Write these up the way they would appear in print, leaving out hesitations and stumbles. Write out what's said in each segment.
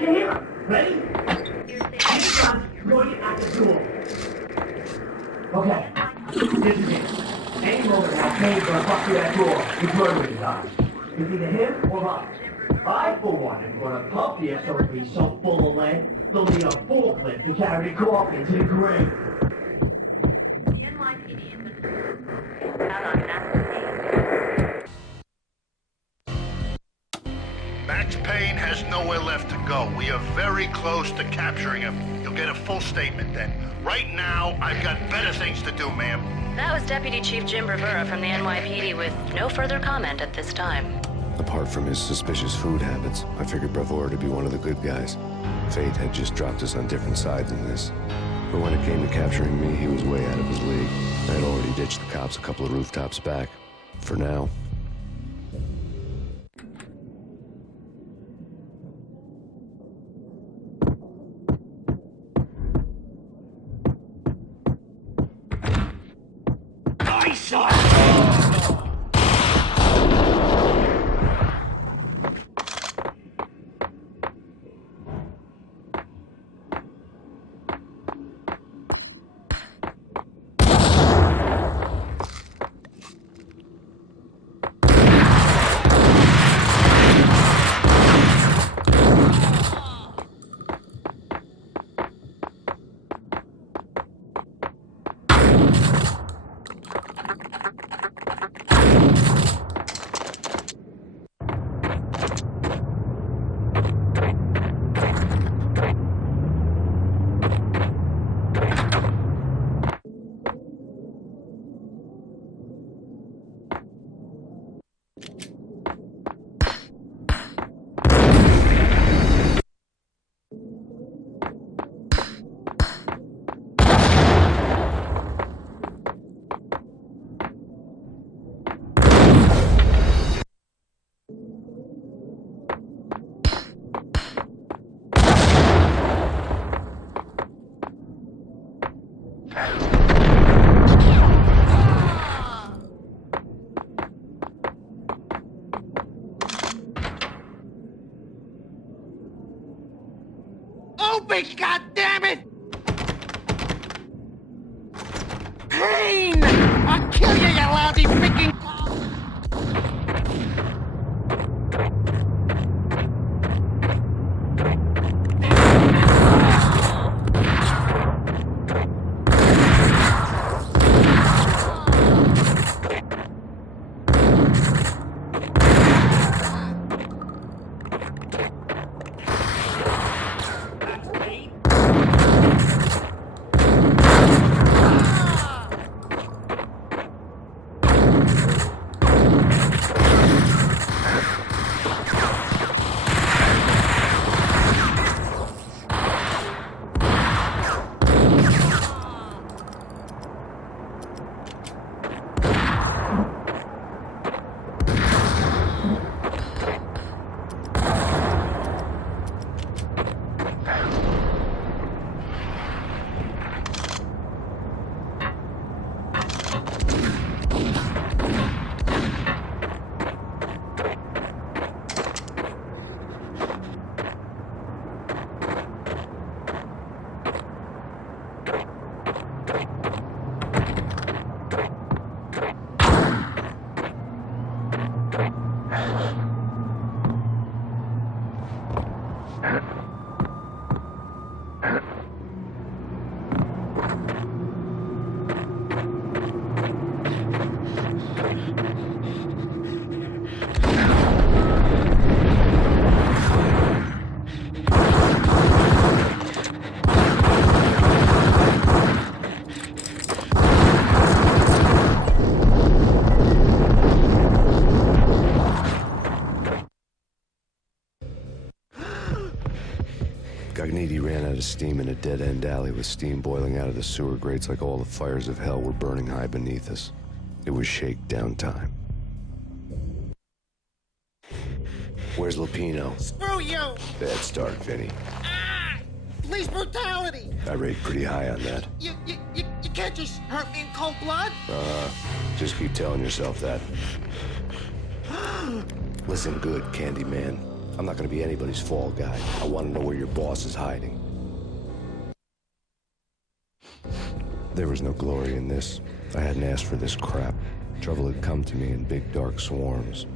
back in here. Ready? Point at the door. Okay. This is it. Any moment now, Payne's gonna bust through that door with murder in his eyes. It's either him or us. I, for one, am gonna pump the SOB so full of lead, they'll need a forklift to carry the coffin to the grave. NYPD out on Max Payne. Max Payne has nowhere left to go. We are very close to capturing him. You'll get a full statement then. Right now, I've got better things to do, ma'am. That was Deputy Chief Jim Rivera from the NYPD with no further comment at this time. Apart from his suspicious food habits, I figured Brevor to be one of the good guys. Fate had just dropped us on different sides in this. But when it came to capturing me, he was way out of his league. I had already ditched the cops a couple of rooftops back. For now. Open, goddammit! Payne! I'll kill you, you lousy freaking... Gagniti ran out of steam in a dead-end alley with steam boiling out of the sewer grates like all the fires of hell were burning high beneath us. It was shakedown time. Where's Lupino? Screw you! Bad start, Vinny. Ah! Police brutality! I rate pretty high on that. You can't just hurt me in cold blood! Just keep telling yourself that. Listen good, Candyman. I'm not gonna be anybody's fall guy. I want to know where your boss is hiding. There was no glory in this. I hadn't asked for this crap. Trouble had come to me in big dark swarms.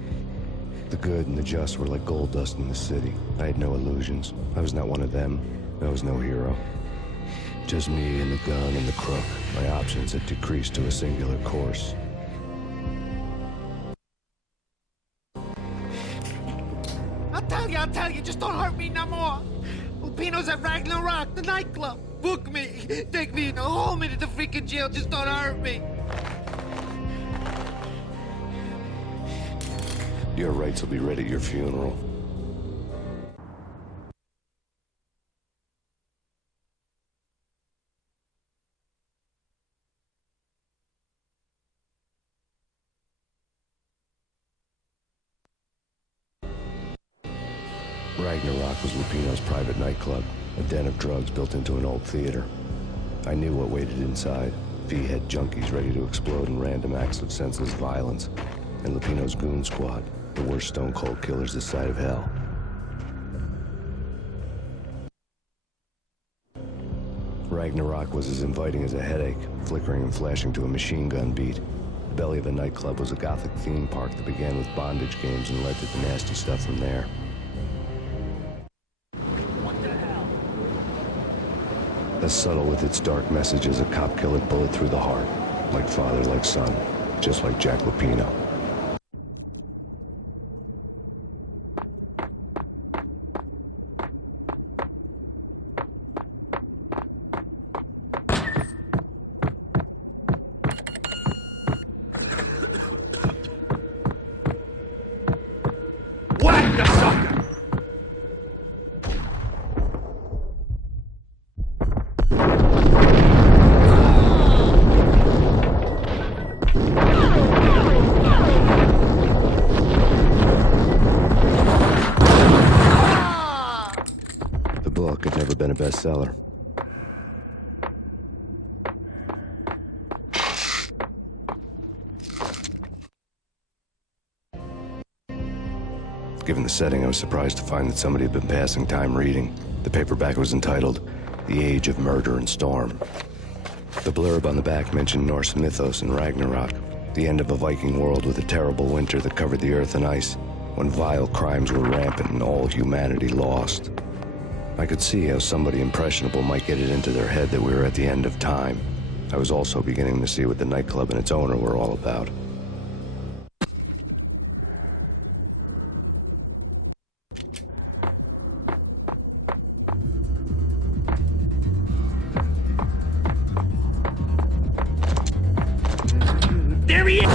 The good and the just were like gold dust in the city. I had no illusions. I was not one of them. I was no hero. Just me and the gun and the crook. My options had decreased to a singular course. I'll tell you, just don't hurt me no more. Lupino's at Ragnarok, the nightclub. Book me, take me, hold me to the freaking jail, just don't hurt me. Your rights will be read at your funeral. Ragnarok was Lupino's private nightclub, a den of drugs built into an old theater. I knew what waited inside. V-head junkies ready to explode in random acts of senseless violence. And Lupino's goon squad, the worst stone-cold killers this side of hell. Ragnarok was as inviting as a headache, flickering and flashing to a machine gun beat. The belly of a nightclub was a gothic theme park that began with bondage games and led to the nasty stuff from there. As subtle with its dark message as a cop killer bullet through the heart. Like father, like son. Just like Jack Lupino. Whack the sucker! The book had never been a bestseller. Given the setting, I was surprised to find that somebody had been passing time reading. The paperback was entitled, The Age of Murder and Storm. The blurb on the back mentioned Norse mythos and Ragnarok, the end of a Viking world with a terrible winter that covered the earth in ice, when vile crimes were rampant and all humanity lost. I could see how somebody impressionable might get it into their head that we were at the end of time. I was also beginning to see what the nightclub and its owner were all about. There he is!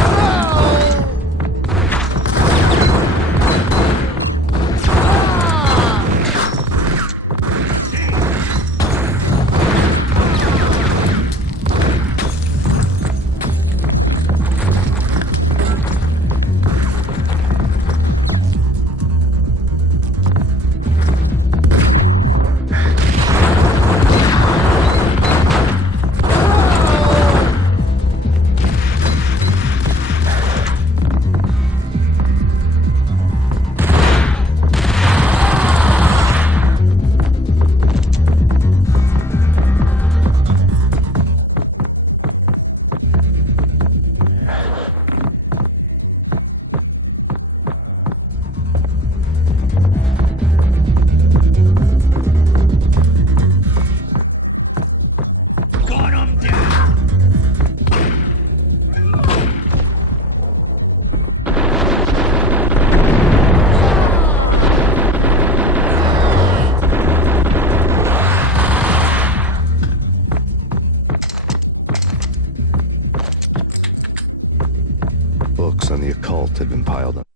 Books on the occult had been piled up.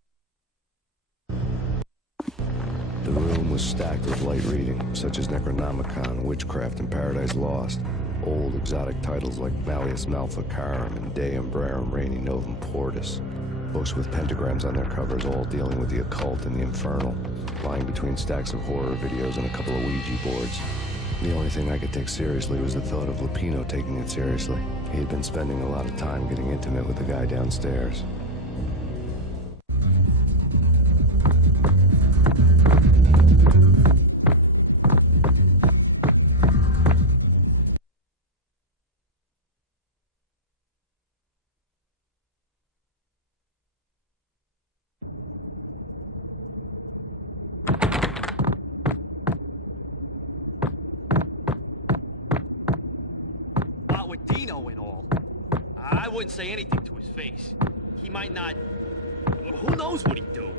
The room was stacked with light reading, such as Necronomicon, Witchcraft, and Paradise Lost. Old exotic titles like Malleus Maleficarum and De Umbrarum Reini Novum Portus. Books with pentagrams on their covers, all dealing with the occult and the infernal, lying between stacks of horror videos and a couple of Ouija boards. The only thing I could take seriously was the thought of Lupino taking it seriously. He had been spending a lot of time getting intimate with the guy downstairs. with Dino and all, I wouldn't say anything to his face. He might not... Who knows what he'd do?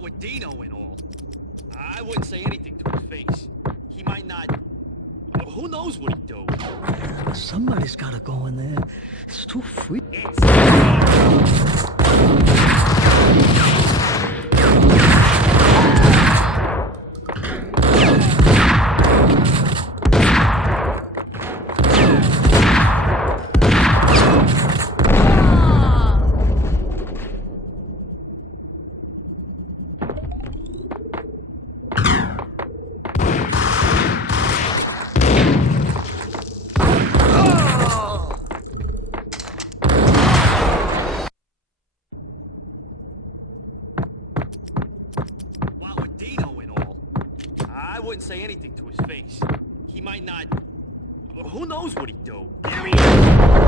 With Dino and all, I wouldn't say anything to his face. He might not... Who knows what he'd do? Somebody's gotta go in there. It's too free. I wouldn't say anything to his face. He might not... Who knows what he'd do? I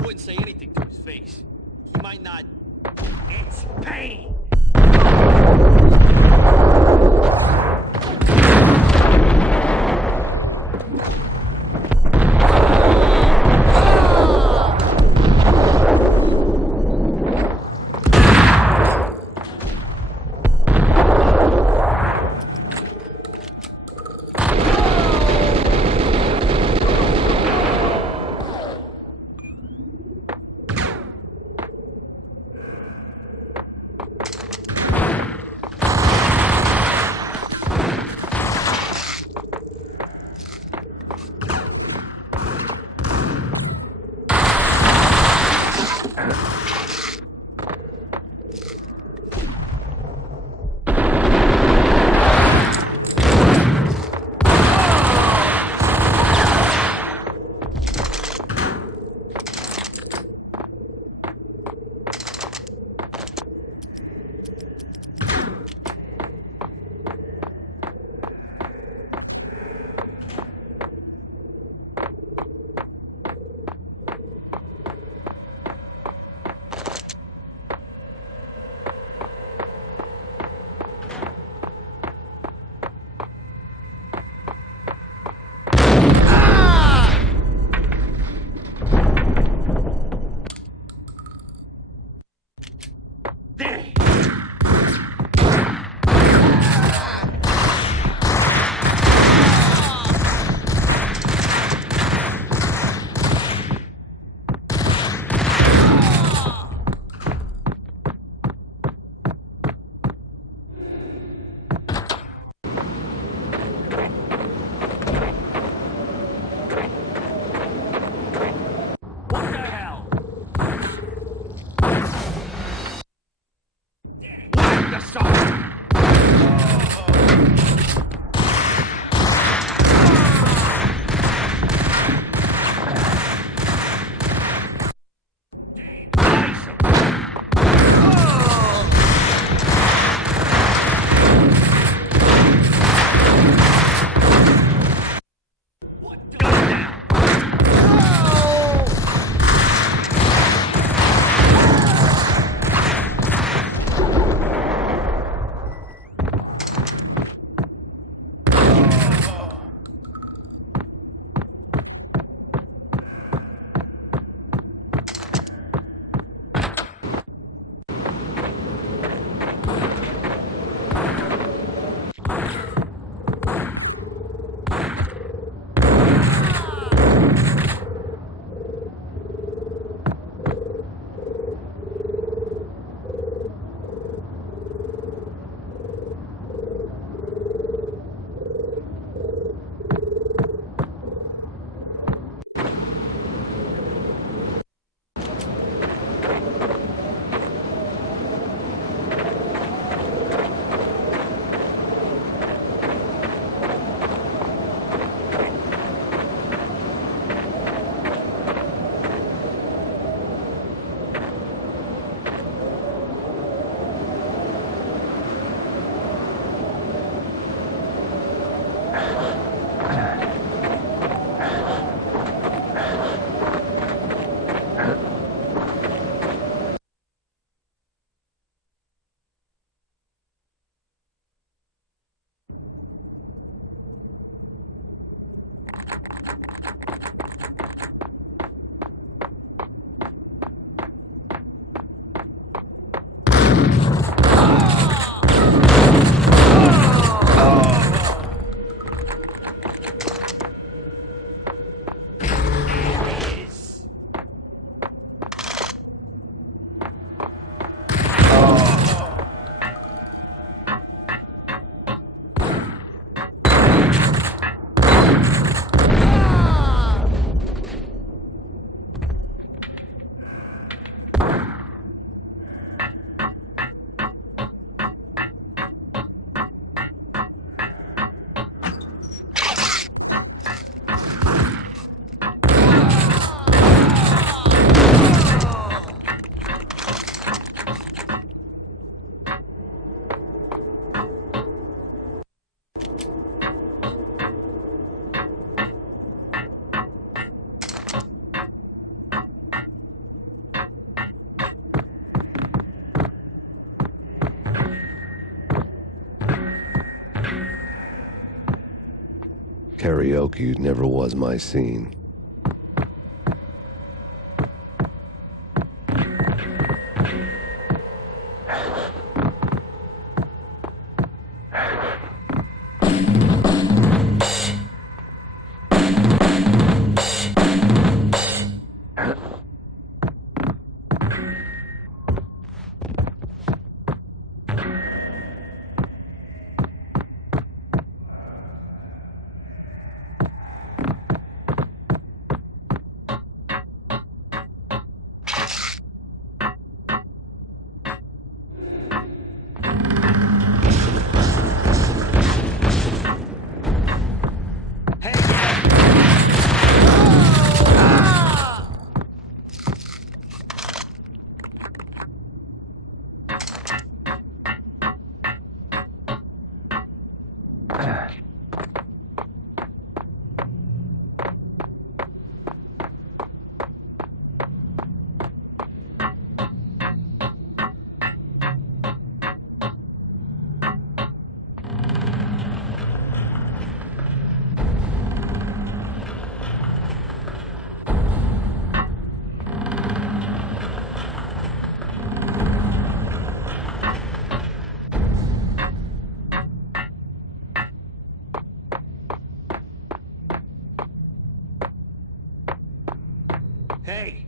wouldn't say anything to his face. He might not... It's Payne! karaoke never was my scene. Hey!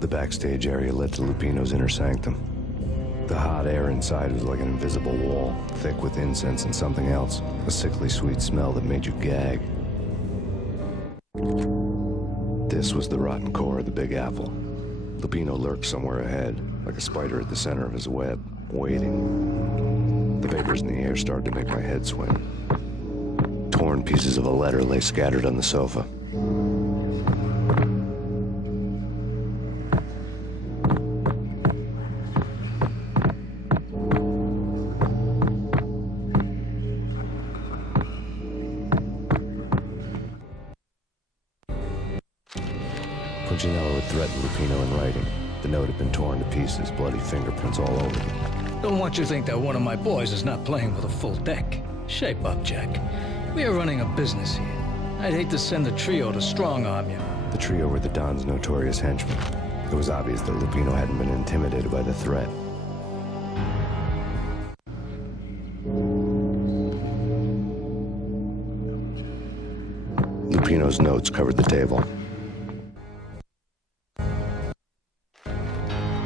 The backstage area led to Lupino's inner sanctum. The hot air inside was like an invisible wall, thick with incense and something else, a sickly sweet smell that made you gag. This was the rotten core of the Big Apple. Lupino lurked somewhere ahead, like a spider at the center of his web, waiting. The vapors in the air started to make my head swim. Torn pieces of a letter lay scattered on the sofa. Punchinello had threatened Lupino in writing. The note had been torn to pieces, bloody fingerprints all over it. Don't want you to think that one of my boys is not playing with a full deck. Shape up, Jack. We are running a business here. I'd hate to send the trio to strong-arm you. The trio were the Don's notorious henchmen. It was obvious that Lupino hadn't been intimidated by the threat. Lupino's notes covered the table.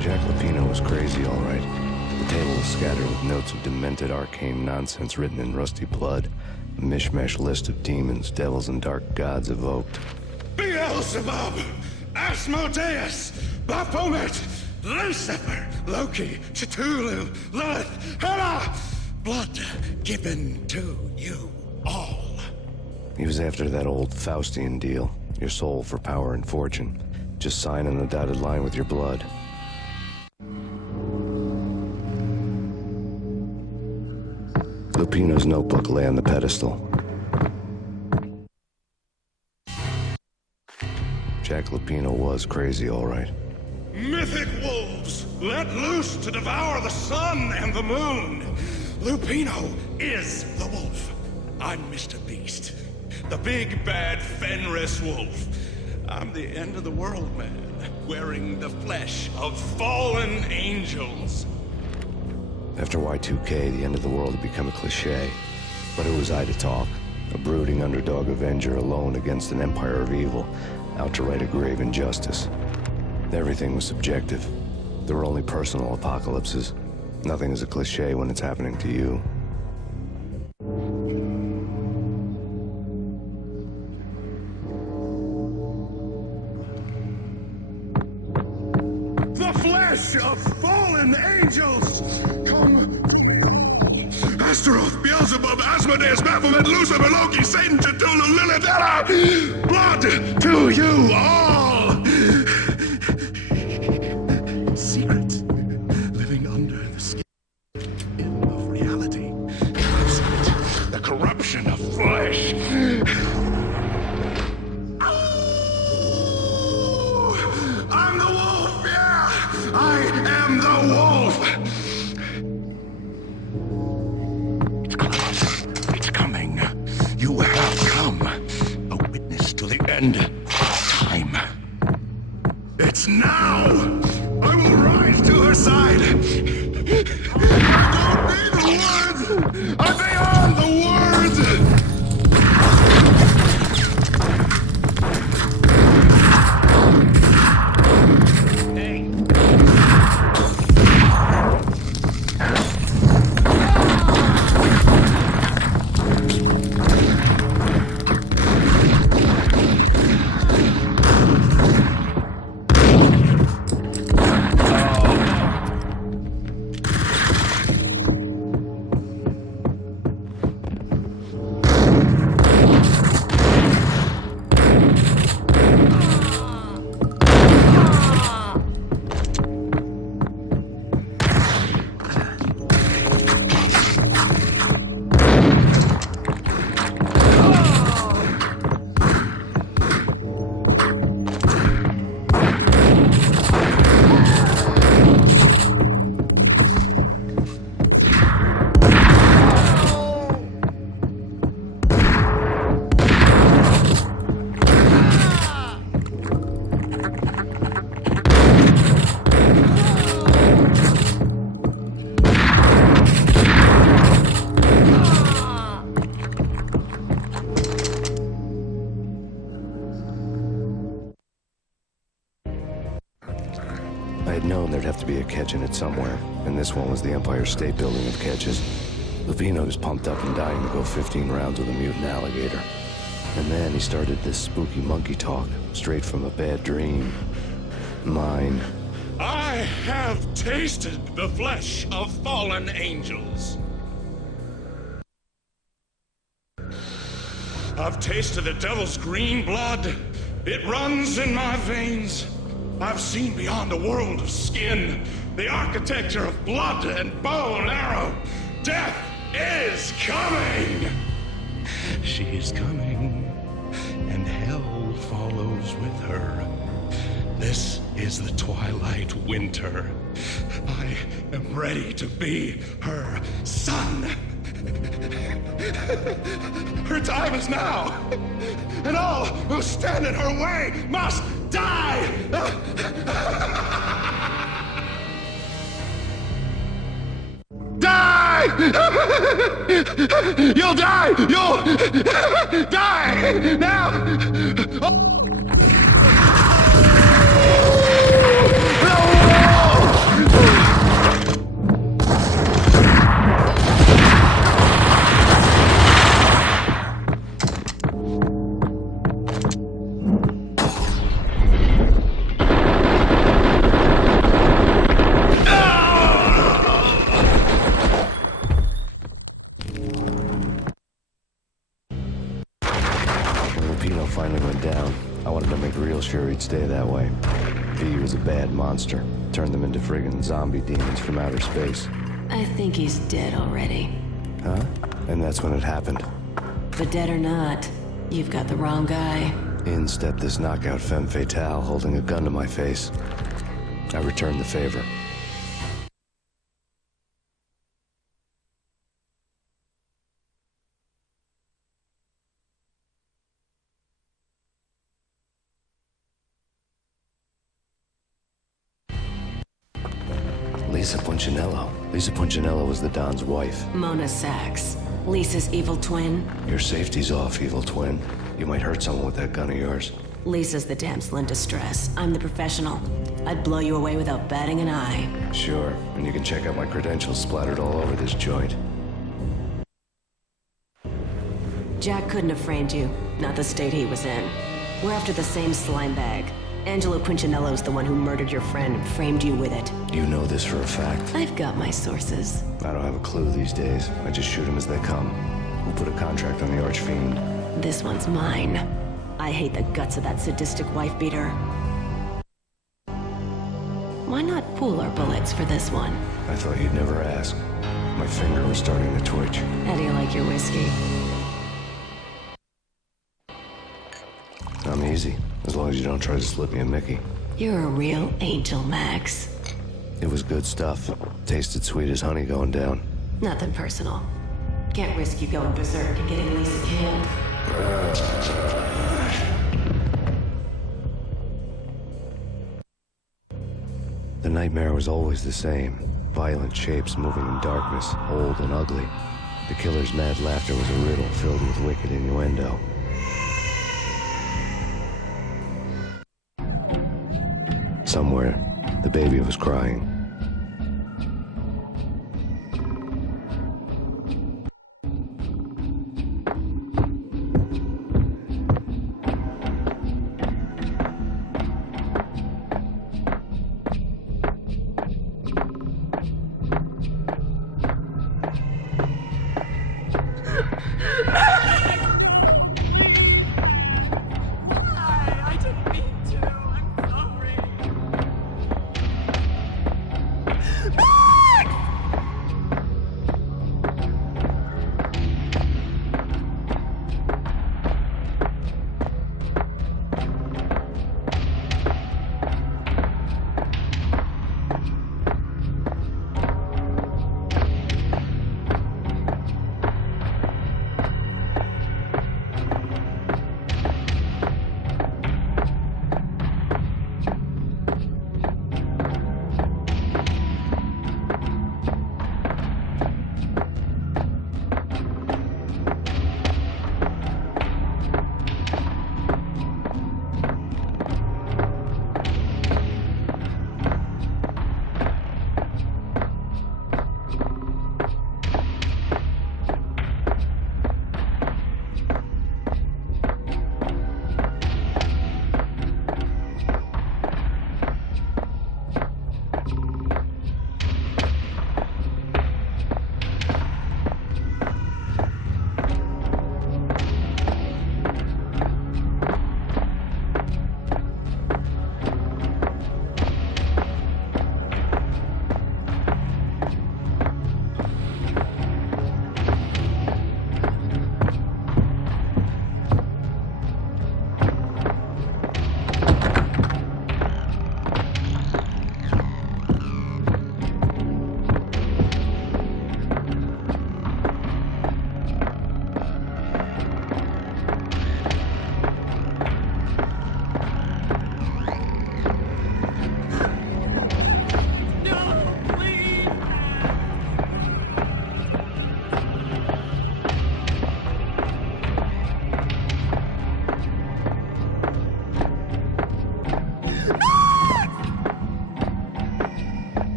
Jack Lupino was crazy, all right. The table was scattered with notes of demented arcane nonsense written in rusty blood. A mishmash list of demons, devils, and dark gods evoked. Beelzebub, Asmodeus, Baphomet, Lucifer, Loki, Cthulhu, Lilith, Hela, blood given to you all. He was after that old Faustian deal. Your soul for power and fortune. Just sign on the dotted line with your blood. Lupino's notebook lay on the pedestal. Jack Lupino was crazy, all right. Mythic wolves, let loose to devour the sun and the moon. Lupino is the wolf. I'm Mr. Beast, the big bad Fenris wolf. I'm the end of the world man, wearing the flesh of fallen angels. After Y2K, the end of the world had become a cliché. But who was I to talk? A brooding underdog avenger alone against an empire of evil, out to right a grave injustice. Everything was subjective. There were only personal apocalypses. Nothing is a cliché when it's happening to you. The flesh of fallen angels! Come. Astaroth, Beelzebub, Asmodeus, Baphomet, Lucifer, Loki, Satan, Cthulhu, Lilith, blood to you all! Secret, living under the skin of reality. The corruption of flesh. I'm the wolf, yeah! I am the wolf! It's close. It's coming. You have come. A witness to the end of time. It's now! I will rise to her side! I don't need the words! I'm beyond the words! I had known there'd have to be a catch in it somewhere, and this one was the Empire State Building of catches. Lupino was pumped up and dying to go 15 rounds with a mutant alligator. And then he started this spooky monkey talk, straight from a bad dream. Mine. I have tasted the flesh of fallen angels. I've tasted the devil's green blood. It runs in my veins. I've seen beyond a world of skin, the architecture of blood and bow and arrow. Death is coming! She is coming, and hell follows with her. This is the twilight winter. I am ready to be her son. Her time is now, and all who stand in her way must die! Die! You'll die! You'll die! Now! Finally went down. I wanted to make real sure he'd stay that way. V was a bad monster. Turned them into friggin' zombie demons from outer space. I think he's dead already. Huh? And that's when it happened. But dead or not, you've got the wrong guy. In stepped this knockout femme fatale holding a gun to my face. I returned the favor. Lisa Punchinello. Lisa Punchinello was the Don's wife. Mona Sachs, Lisa's evil twin. Your safety's off, evil twin. You might hurt someone with that gun of yours. Lisa's the damsel in distress. I'm the professional. I'd blow you away without batting an eye. Sure, and you can check out my credentials splattered all over this joint. Jack couldn't have framed you, not the state he was in. We're after the same slime bag. Angelo Punchinello's the one who murdered your friend and framed you with it. You know this for a fact. I've got my sources. I don't have a clue these days. I just shoot them as they come. We'll put a contract on the Archfiend. This one's mine. I hate the guts of that sadistic wife-beater. Why not pool our bullets for this one? I thought you'd never ask. My finger was starting to twitch. How do you like your whiskey? I'm easy, as long as you don't try to slip me a Mickey. You're a real angel, Max. It was good stuff. Tasted sweet as honey going down. Nothing personal. Can't risk you going berserk and getting Lisa killed. The nightmare was always the same. Violent shapes moving in darkness, old and ugly. The killer's mad laughter was a riddle filled with wicked innuendo. Somewhere, the baby was crying. I didn't mean to. I'm sorry.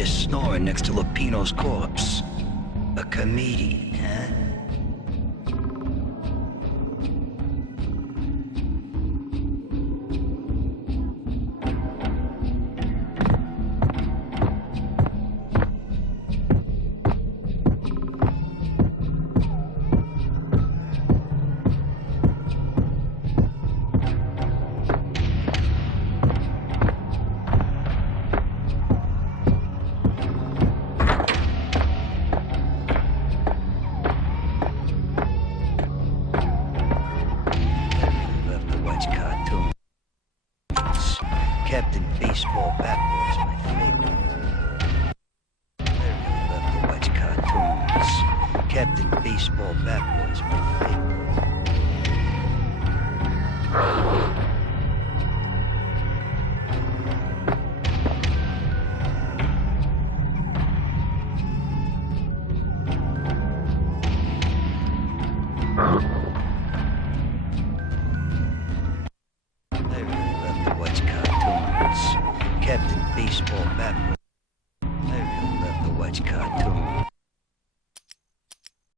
you snoring next to Lupino's corpse. A comedian, huh? Captain Baseball Backwards, my favorite. Very love to watch cartoons. Captain Baseball Backwards, my favorite.